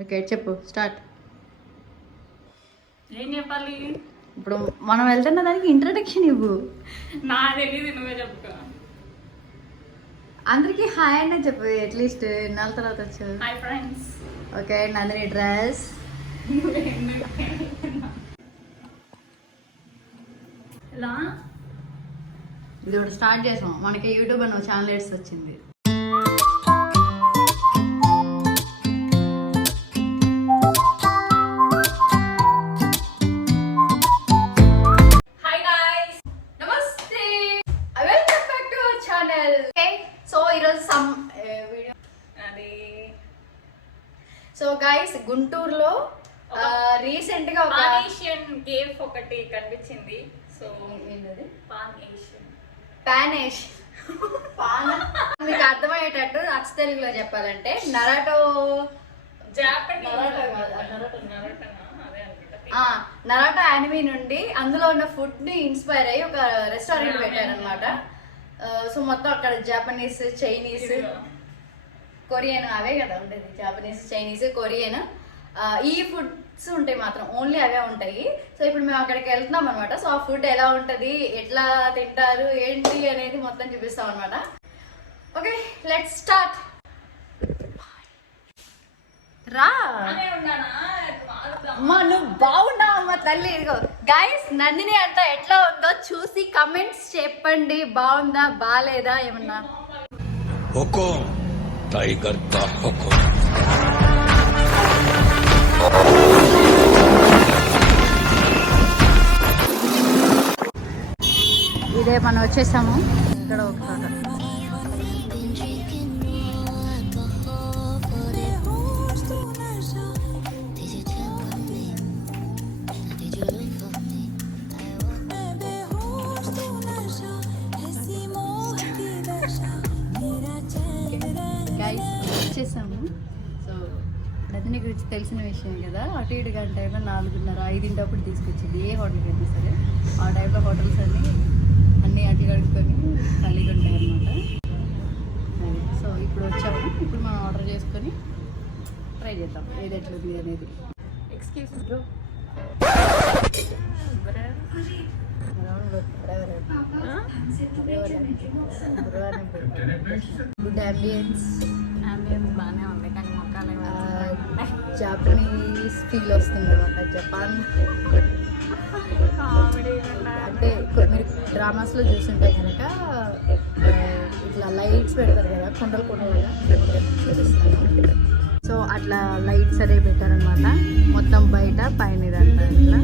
Okay చెప్పు start. ఏం చెప్పాలి ఇప్పుడు మనం వెళ్తున్న దానికి ఇంట్రడక్షన్ ఇవ్వు. నా తెలియదు, నువ్వే చెప్పుకో. అందరికి హాయ్ అనే చెప్పు, అట్లీస్ట్ నెల తర్వాత వచ్చావు. Hi friends. Okay Nandini dress ఇలా ఇది ఒకటి స్టార్ట్ చేసాం. మనకి యూట్యూబ్ అని ఛానల్ వచ్చింది. సో గైస్ గుంటూరులో రీసెంట్ గా ఒక ఏషియన్ కేఫ్ ఒకటి కనిపించింది. సో ఏంటది? పాన్ మీకు అర్థమయ్యేటట్టు అచ్చ తెలుగులో చెప్పాలంటే నరాటో నరాటో యానిమీ నుండి అందులో ఉన్న ఫుడ్ ని ఇన్స్పైర్ అయ్యి ఒక రెస్టారెంట్ పెట్టారనమాట. సో మొత్తం అక్కడ జపనీస్, చైనీస్, కొరియన్ అవే కదా ఉండేది. జాపనీస్, చైనీస్, కొరియన్ ఈ ఫుడ్స్ ఉంటాయి, మాత్రం ఓన్లీ అవే ఉంటాయి. సో ఇప్పుడు మేము అక్కడికి వెళ్తున్నాం అనమాట. సో ఆ ఫుడ్ ఎలా ఉంటుంది, ఎట్లా తింటారు, ఏంటి అనేది మొత్తం చూపిస్తాం అనమాట. Okay let's start. రా అమ్మా, నువ్వు బాగున్నావు అమ్మా తల్లి. ఇదిగో గైస్ నందిని అంట ఎట్లా ఉందో చూసి కమెంట్స్ చెప్పండి. బాగుందా బాగాలేదా ఏమన్నా. टाइगर का हुक्म. ఇదే మనం వచ్చేసాము. ఇక్కడ ఒక వచ్చేసాము. సో నందిని గురించి తెలిసిన విషయం కదా, అటు ఇటు గంట టైంలో 4:30-5 తీసుకొచ్చింది. ఏ హోటల్కి వెళ్ళినా సరే ఆ టైంలో హోటల్స్ అన్నీ అటు కడుక్కొని ఖాళీగా ఉంటాయి అన్నమాట. సో ఇప్పుడు వచ్చాము. ఇప్పుడు మనం ఆర్డర్ చేసుకొని ట్రై చేద్దాం ఏది ఎట్లుంది అనేది. Excuse bro. గుడ్ అంబియన్స్ బాగానే ఉంది కానీ మొక్కలు జాపనీస్ ఫీల్ వస్తుంది అనమాట. జపాన్ కామెడీ అంటే మీరు డ్రామాస్లో చూస్తుంటే కనుక ఇట్లా లైట్స్ పెడతారు కదా, కుండలు కుండలుగా చూపిస్తాను. సో అట్లా లైట్స్ అనేవి పెట్టారనమాట మొత్తం బయట పైన. ఇదంతా ఇట్లా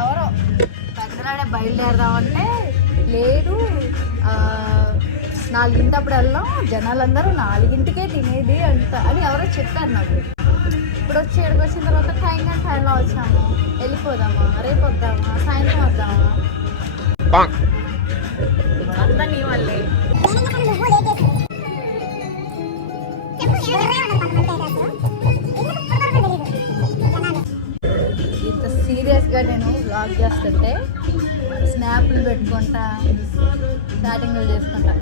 ఎవరో పెద్దలాడే బయలుదేరదామంటే లేదు, 4 వెళ్దాం, జనాలందరూ 4కే తినేది అంత అని ఎవరో చెప్పారు నాకు. ఇప్పుడు వచ్చి ఇక్కడికి వచ్చిన తర్వాత టైంలో వచ్చాము. వెళ్ళిపోదామా, రేపు వద్దామా, సాయంత్రం వద్దామా, అంతా నీ వల్లే. ఇంత సీరియస్గా నేను వ్లాగ్ చేస్తుంటే స్నాప్లు పెట్టుకుంటా, చాటింగ్లు చేసుకుంటా.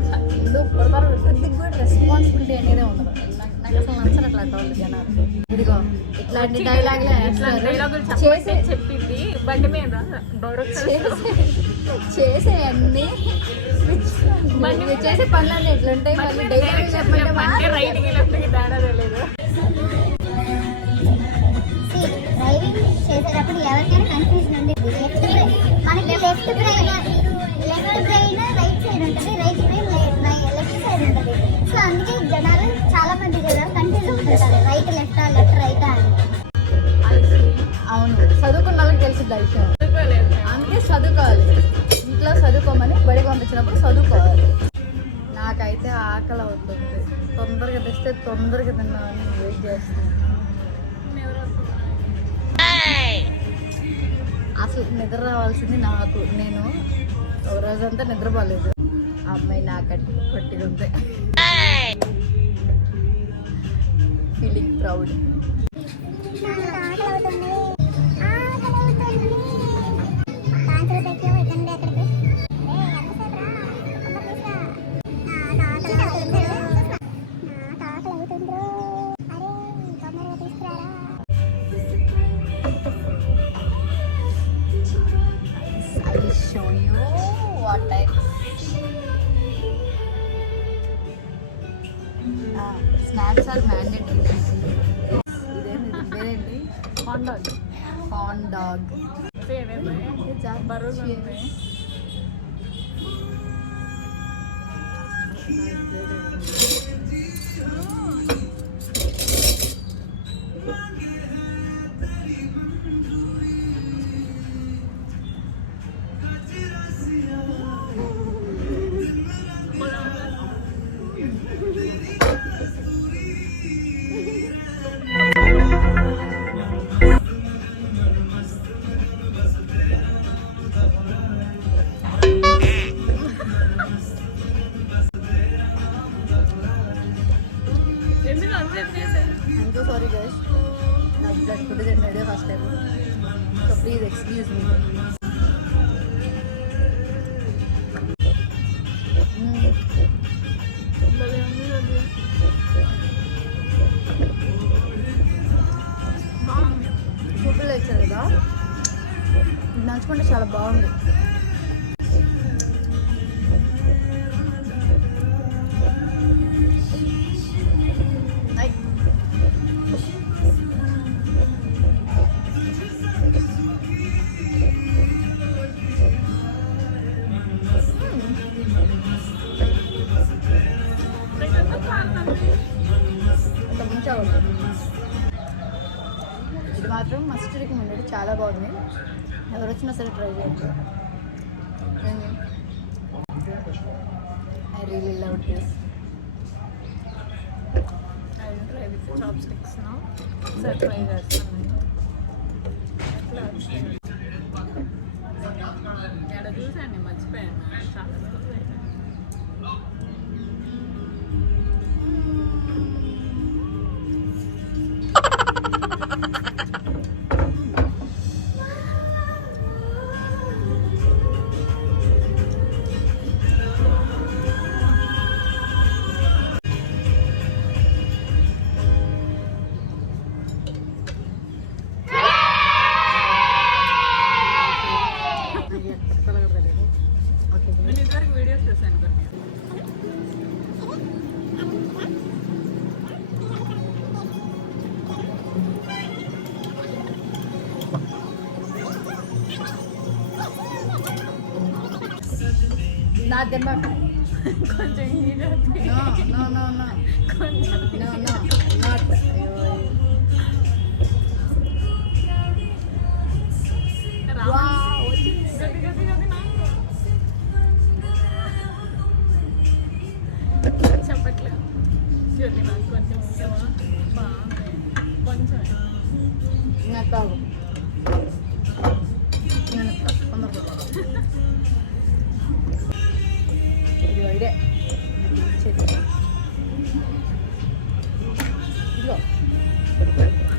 కొద్దిగా కూడా రెస్పాన్సిబిలిటీ అనేది ఉండదు. నాకు అసలు నచ్చరు అట్లాంటి వాళ్ళు జనాలు. ఇదిగో ఇట్లాంటి డైలాగ్లే చేసే చెప్పింది బండి మీద చేసే అన్ని చేసే పనులన్నీ ఎట్లుంటాయి. మళ్ళీ డైలాగ్ చెప్పంటే రైట్కి లెఫ్ట్కి తేడా తెలియదు. డ్రైవింగ్ చేసేటప్పుడు ఎవరికైనా కన్ఫ్యూజన్ ఉంది. మనకి లెఫ్ట్ బ్రెయిన్ రైట్ సైడ్ ఉంటుంది, రైట్ బ్రెయిన్ లెఫ్ట్ సైడ్ ఉంటుంది. సో అందుకే జనాలు చాలా మంది జనాలు కన్ఫ్యూజ్ అవుతుంటారు, రైట్ లెఫ్టా, లెఫ్ట్ రైటా అని. అవును, చదువుకున్న వాళ్ళకి తెలిసింది ఆ విషయం. అందుకే చదువుకోవాలి. ఇంట్లో చదువుకోమని బడికి పంపించినప్పుడు చదువుకోవాలి. నాకైతే ఆకలి అవుతుంది. తొందరగా తెస్తే తొందరగా తిన్నామని వెయిట్ చేస్తున్నాను. అసలు నిద్ర రావాల్సింది నాకు. నేను ఒక రోజంతా నిద్రపోలేదు. ఆ అమ్మాయి నాకట్టి పట్టిగా ఉంది. Feeling proud. అరే తొందరగా తీసుకురారా. కార్న్ డాగ్ బరువుగా ఉంది. ఎందుకు అంతసేపు చేశారు? I'm so sorry guys. నాకు బ్లడ్ ఫుడ్ తిన్నదే first time. So please excuse me. భలే ఉంది అది. బాగుంది. సూపర్గా ఇచ్చారు కదా, ఇది నంచుకుంటే చాలా బాగుంది. Like, ఎంత కారణం? అంత మంచిగా ఉంది. ఇది మాత్రం మస్ట్ రికమెండెడ్, చాలా బాగుంది. ఎవరు వచ్చినా సరే ట్రై చేయండి. I really love this. I will try with the chopsticks now. So try చేస్తాను నేను. ఎట్లా వచ్చింది? ఎక్కడ చూసాను మర్చిపోయాను. చాలా రోజులు అయిపోయింది. నేను ఇదివరకు వీడియోస్ చూసాను కొన్ని. నా దెబ్బ. కొంచెం heat No, no, no, no. కొంచెం No, no, not. వచ్చింది. గది గది గది నాకు చెప్పట్లేదు. గది నాకు కొంచెం ఇవ్వవా? బాగుంది. కొంచెం ఇంకా తాగు. ఇది ఇదే ఇదిగో.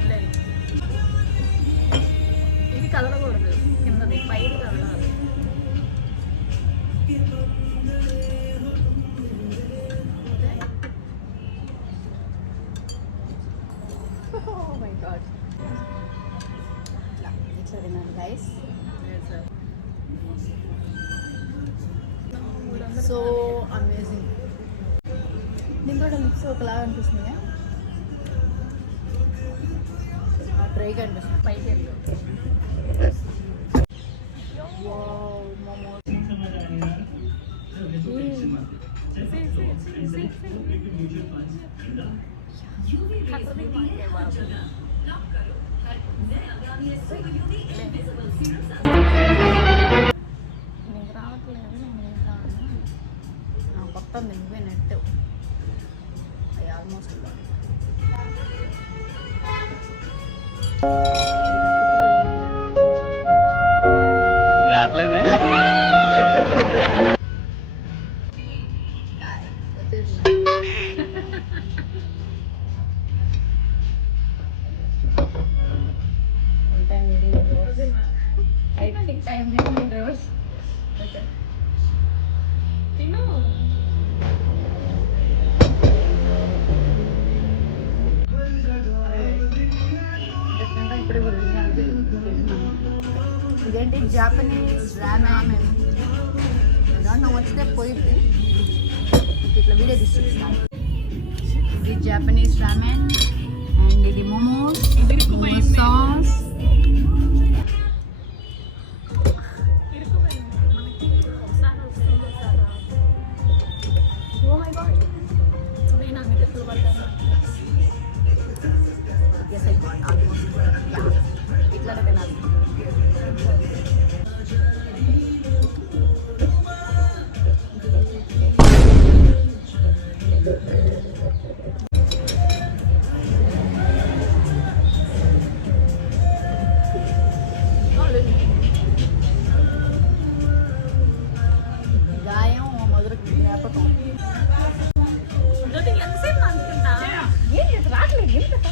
లేదు. ఇది కదలకూడదు, కిందది పైది కదలాలి. Oh my god. ఇట్లా తిన్నాను గైస్. So amazing. దీంట్లో మిక్స్ ఒకలాగా అనిపిస్తుంది, డ్రైగా అనిపిస్తుంది. పైకి వెళ్ళు. మోమోస్. కథది మాకే బాబు. నీకు రావట్లేదు, నేను వెళ్తాను. కొత్త నువ్వే నెట్ అవి ఆల్మోస్ట్ తిను. ఇదేంటి జాపనీస్ రామెన్. వచ్చితే పోయింది ఇట్లా వీడియో తీసుకుంటాను. ఇది జాపనీస్ రామెన్ అండ్ ఇది మోమోస్, సాస్. ఎస్ అయిపోయింది ఆల్మోస్ట్. ఇట్లానే తినాలి. గాయం మొదలు జ్ఞాపకం. ఎంతసేపు అనుకుంటా ఏంటి రావట్లేదు ఏంటి కదా?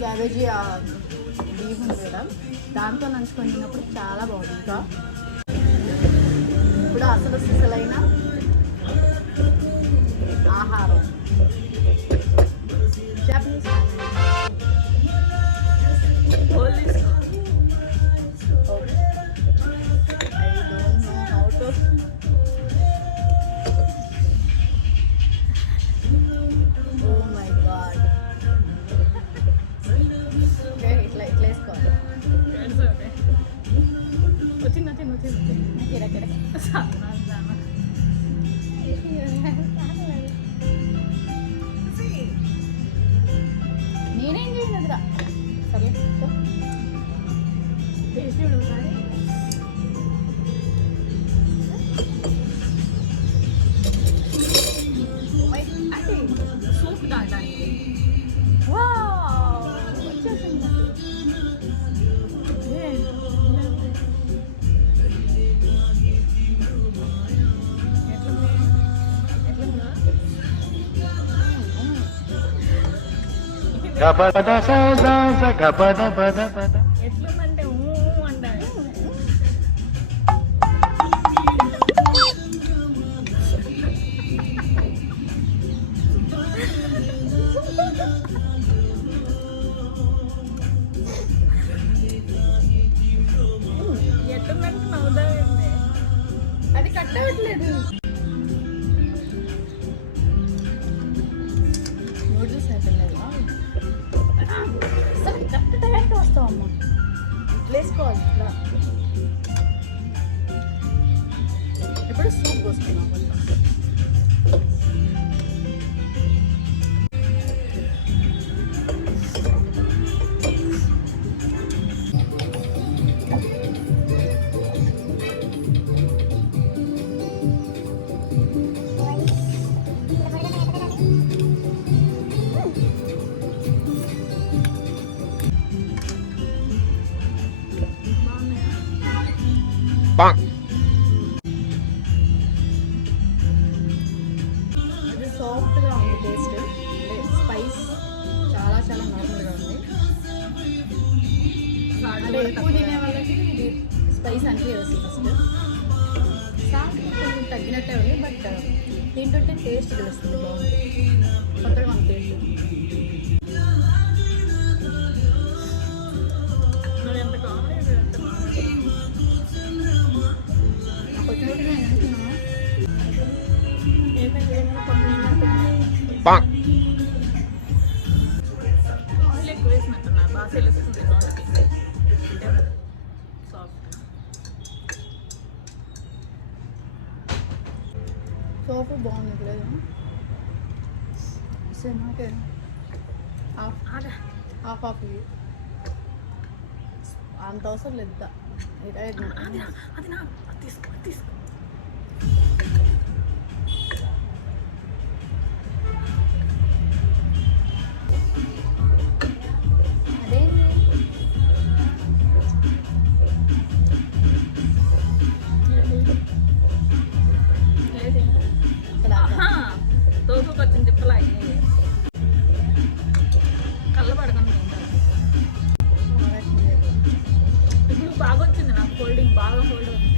క్యాబేజీ బీఫ్ ఉంది కదా, దాంతో నంచుకొని తిన్నప్పుడు చాలా బాగుంది. ఇంకా ఇప్పుడు అసలు సిసలైన ఆహారం Japanese. I don't know how to. Oh my god. Okay, ఇట్లా వేసుకోవాలి. వచ్చింది ఇక్కడ నేనేం చేయలేదురా. సరే టేస్ట్ చూడాలి. అంటే సూప్ తాగడానికి వచ్చేసింది. ఎట్లుందంటే అంటారు. ఎట్లుందంటే నవ్వుదామండి. అది కట్టవట్లేదు. నూడిల్స్ అయిపోలేదు. సరే కరెక్ట్ టైంకి వస్తావమ్మా. ఇట్లా వేసుకోవాలి. ఇట్లా ఇప్పుడు సూప్ పోసుకున్నాం. అది సాఫ్ట్గా ఉంది. టేస్ట్ స్పైస్ చాలా చాలా నార్మల్గా ఉంది. అంటే ఎక్కువ తినే వాళ్ళకి ఇది స్పైస్ అనిపించదు. ఫస్ట్ సాల్ట్ కొంచెం తగ్గినట్టే ఉంది, బట్ తింటుంటే టేస్ట్ తెలుస్తుంది. బాగుంది. కొత్తగా ఉంది టేస్ట్. ఎంత కావాలి ఎంత నాకు వచ్చినట్టు నేను అనుకున్నాను. ఆయిల్ ఎక్కువ వేసినట్టున్నా బాగా తెలుస్తుంది నోటికి. సాఫ్ట్ సోపు బాగుంది. లేదు ఓకే హాఫ్ హాఫ్ ఇవి అంత అవసరం లేదు. అది నా తీసుకో తీసుకో. అదేంటి లేదు ఇక్కడ తోపుకి వచ్చిన తిప్పలు అయ్యి కళ్ళబడకుండా ఉంటారు. ఇప్పుడు బాగా వచ్చింది నాకు. హోల్డింగ్ బాగా హోల్డ్ అవుతుంది.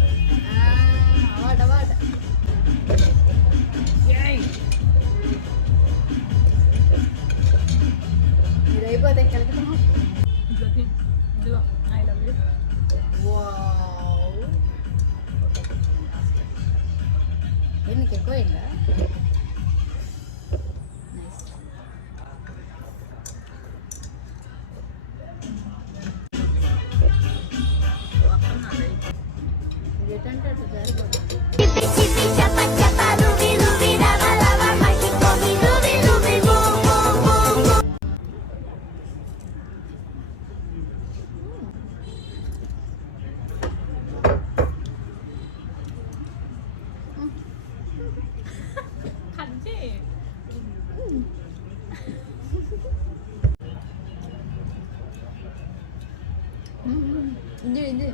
ఇది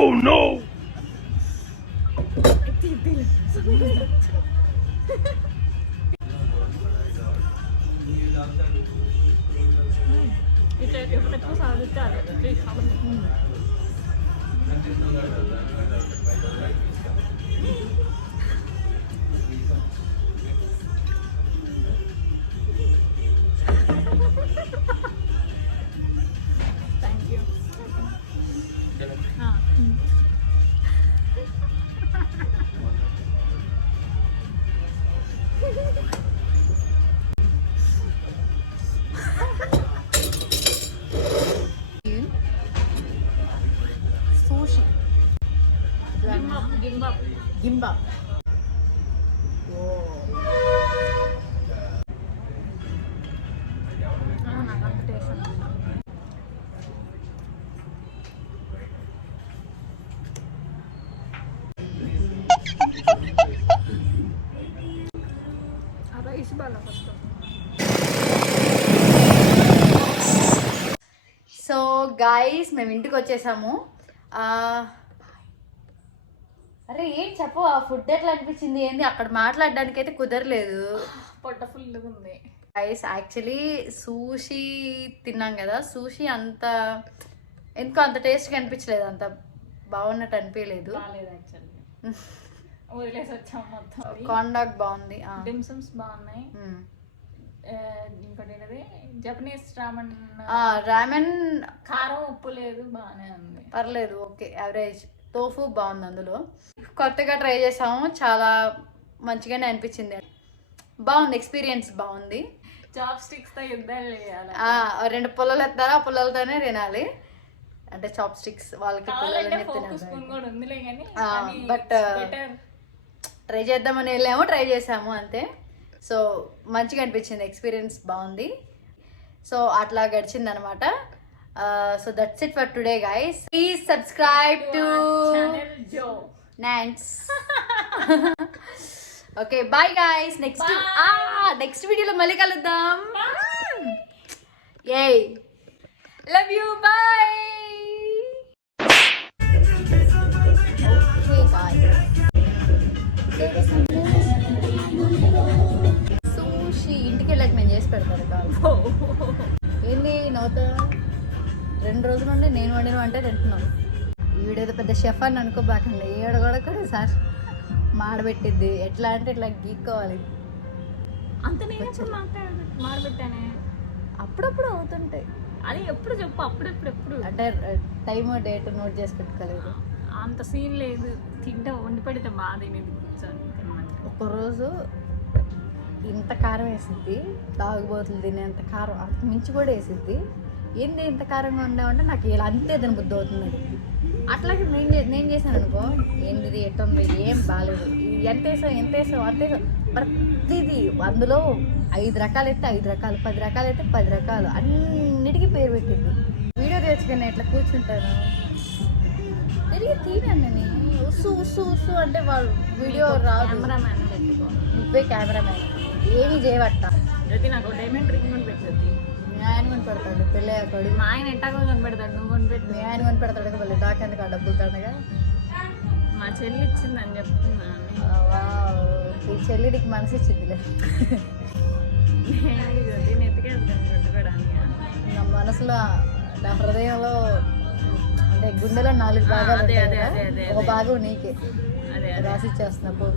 Oh no! ఇప్పుడు ఎక్కువ సాగుతారు థ్యాంక్ యూ సూషి గింబప్ గింబా నాకు అంత టేస్ట్ ఉంటుంది రైస్ బాగా ఫస్ట్ సో గాయస్ మేము ఇంటికి వచ్చేసాము అరే ఏం చెప్పు ఆ ఫుడ్ ఎట్లా అనిపించింది ఏంది అక్కడ మాట్లాడడానికి అయితే కుదరలేదు. పొట్ట ఫుల్గా ఉంది. గైస్ యాక్చువల్లీ సూషి తిన్నాం కదా, సూషి అంత ఎందుకో అంత టేస్ట్గా అనిపించలేదు, అంత బాగున్నట్టు అనిపించలేదు. వదిలేసి వచ్చాము మొత్తం. కాండాక్ బాగుంది, డిమ్సమ్స్ బాగున్నాయి. ఇంకోటి ఏంటది జపనీస్ రామన్ రామెన్ కారం ఉప్పు లేదు, బాగానే ఉంది, పర్లేదు, ఓకే యావరేజ్. టోఫు బాగుంది, అందులో కొత్తగా ట్రై చేసాము, చాలా మంచిగానే అనిపించింది, బాగుంది, ఎక్స్పీరియన్స్ బాగుంది. చాప్ స్టిక్స్ తో యుద్ధాలు చేయాలి, 2 పుల్లలు ఎత్తారా, ఆ పుల్లలతోనే తినాలి, అంటే చాప్ స్టిక్స్ వాళ్ళకి బట్ ట్రై చేద్దామని వెళ్ళాము, ట్రై చేసాము అంతే. సో మంచిగా అనిపించింది, ఎక్స్పీరియన్స్ బాగుంది. సో అట్లా గడిచింది అనమాట. So that's it for today guys. Please subscribe to Nance. Okay bye guys, next వీడియోలో మళ్ళీ కలుద్దాం. యే love you, bye. Okay bye. సూషి ఇంటికి వెళ్ళాక నేను చేసి పెడతాను కాదు. ఏంది నవ్వుతా, 2 రోజుల నుండి నేను వండిన అంటే తింటున్నాను. ఈ వీడియోతో పెద్ద షెఫ్ అని అనుకోబాకండి, ఈవిడ కూడా సార్ మాడబెట్టిద్ది, ఎట్లా అంటే ఇట్లా గీక్కోవాలి అంత. నేను మాడబెట్టానే, అప్పుడప్పుడు అవుతుంటాయి, అది ఎప్పుడు చెప్పు, అప్పుడెప్పుడు అంటే టైమ్ డేట్ నోట్ చేసి పెట్టుకోలేదు, అంత సీన్ లేదు. తింటే వండి పెడితే బాగా తినేది కూర్చొని. ఒక్కరోజు ఇంత కారం వేసిద్ది, తాగుబోతులు తినేంత కారం అంత మించి కూడా వేసిద్ది. ఏంది ఇంత కారంగా ఉండేవంటే నాకు ఇలా అంతే తిన బుద్ధి అవుతుంది. అట్లాగే నేను చేశాను అనుకో, ఏంటిది ఎట్టుంది, ఏం బాగాలేదు, ఎంత వేసావు ప్రతిదీ అందులో 5 రకాలు అయితే 5 రకాలు, 10 రకాలు అయితే 10 రకాలు, అన్నిటికీ పేరు పెట్టింది. వీడియో తెచ్చుకొని ఎట్లా కూర్చుంటాను, తిరిగి తీనాను నేను, ఉస్సు అంటే వాళ్ళు వీడియో రాదు. కెమెరామ్యాన్ పెట్టుకో, నువ్వే కెమెరామ్యాన్, ఏమి చేయబట్ట. ప్రతి నాకు డైమండ్ రింగ్ కొని పెట్టద్ది. మీ ఆయన కొని పెడతాడు, పెళ్ళి అయ్యాడు, మా ఆయన ఎట్టాగో కొని పెడతాడు, నువ్వు కొని పెట్టు. మీ ఆయన కొని పెడతాడు, మళ్ళీ డాకెందుకు ఆ డబ్బులు తండగా. మా చెల్లి ఇచ్చిందని చెప్తున్నాను. ఈ చెల్లిడికి మనసు ఇచ్చిందిలే, నేను ఎత్తుకెళ్తాను పెట్టుకోవడానికి. నా మనసులో, నా హృదయంలో, అంటే గుండెలో 4 భాగాలు ఉంటాయి కదా, ఒక భాగం నీకే రాసి ఇచ్చేస్తున్నప్పుడు.